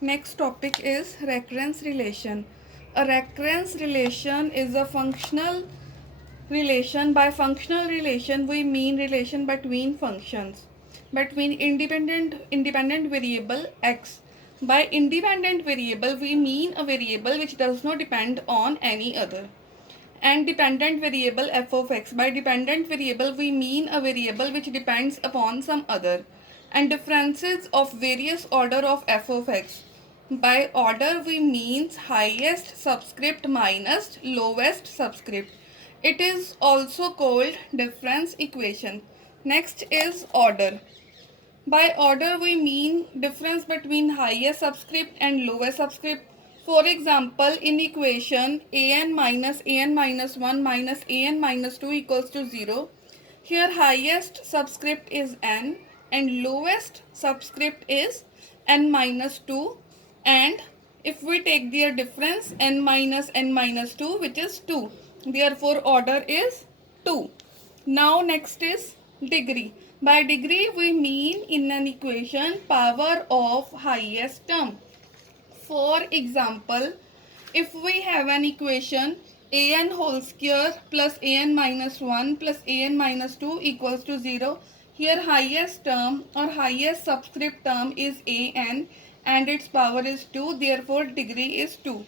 Next topic is recurrence relation. A recurrence relation is a functional relation. By functional relation, we mean relation between functions, between independent variable x. By independent variable, we mean a variable which does not depend on any other. And dependent variable f of x. By dependent variable, we mean a variable which depends upon some other. And differences of various order of f of x. By order, we means highest subscript minus lowest subscript. It is also called difference equation. Next is order. By order, we mean difference between highest subscript and lowest subscript. For example, in equation an minus 1 minus an minus 2 equals to 0, here highest subscript is n and lowest subscript is n minus 2, and if we take their difference n minus 2, which is 2, therefore order is 2. Now next is degree. By degree, we mean in an equation power of highest term. For example, if we have an equation an whole square plus an minus 1 plus an minus 2 equals to 0, here highest term or highest subscript term is an and its power is 2, therefore degree is 2.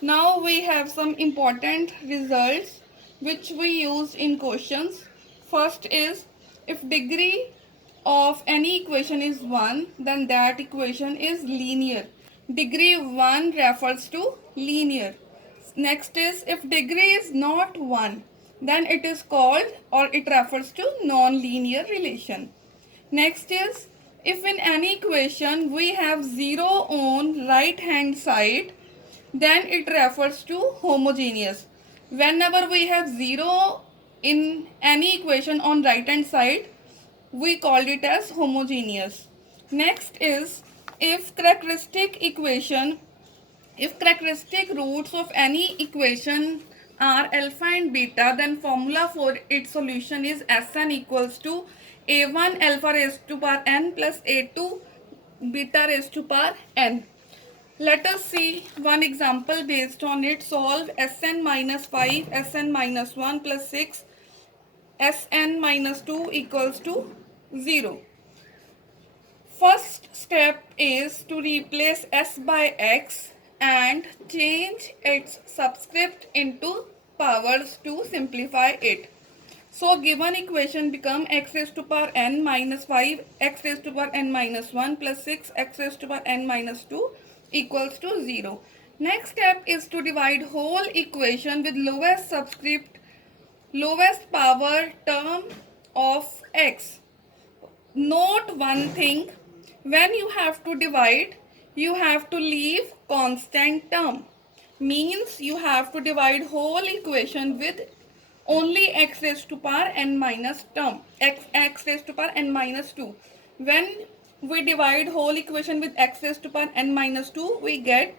Now we have some important results which we use in questions. First is, if degree of any equation is 1, then that equation is linear. Degree 1 refers to linear. Next is, if degree is not 1, then it is called or it refers to non-linear relation. Next is, if in any equation we have 0 on right hand side, then it refers to homogeneous. Whenever we have 0 in any equation on right hand side, we called it as homogeneous. Next is, if characteristic roots of any equation are alpha and beta, then formula for its solution is Sn equals to a1 alpha raised to power n plus a2 beta raised to power n. Let us see one example based on it. Solve Sn minus 5, Sn minus 1 plus 6, Sn minus 2 equals to 0. First step is to replace s by x and change its subscript into powers to simplify it. So given equation become x raised to power n minus 5, x raised to power n minus 1 plus 6, x raised to power n minus 2 equals to 0. Next step is to divide whole equation with lowest power term of x. Note one thing, when you have to divide, you have to leave constant term. Means you have to divide whole equation with only x raised to power n minus term, x raised to power n minus 2. When we divide whole equation with x raised to power n minus 2, we get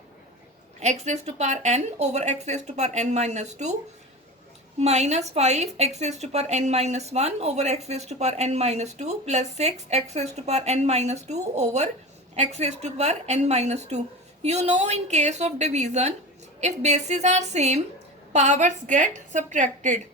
x raised to power n over x raised to power n minus 2 minus 5 x raised to power n minus 1 over x raised to power n minus 2 plus 6 x raised to power n minus 2 over x raised to power n minus 2. You know, in case of division, if bases are same, powers get subtracted.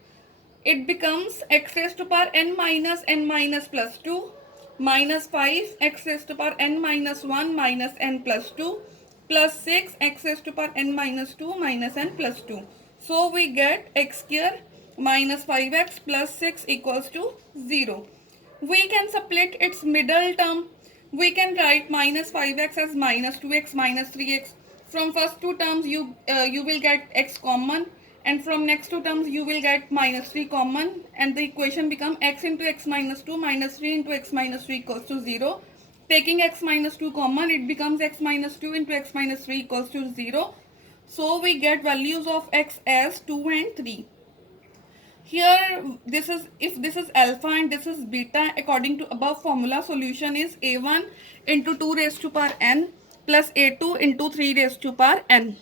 It becomes x raised to power n minus plus 2 minus 5 x raised to power n minus 1 minus n plus 2 plus 6 x raised to power n minus 2 minus n plus 2. So we get x square minus 5x plus 6 equals to 0. We can split its middle term. We can write minus 5x as minus 2x minus 3x. From first two terms you will get x common, and from next two terms you will get minus 3 common, and the equation become x into x minus 2 minus 3 into x minus 3 equals to 0. Taking x minus 2 common, it becomes x minus 2 into x minus 3 equals to 0. So we get values of x as 2 and 3. Here, if this is alpha and this is beta, according to above formula, solution is a1 into 2 raised to power n plus a2 into 3 raised to power n.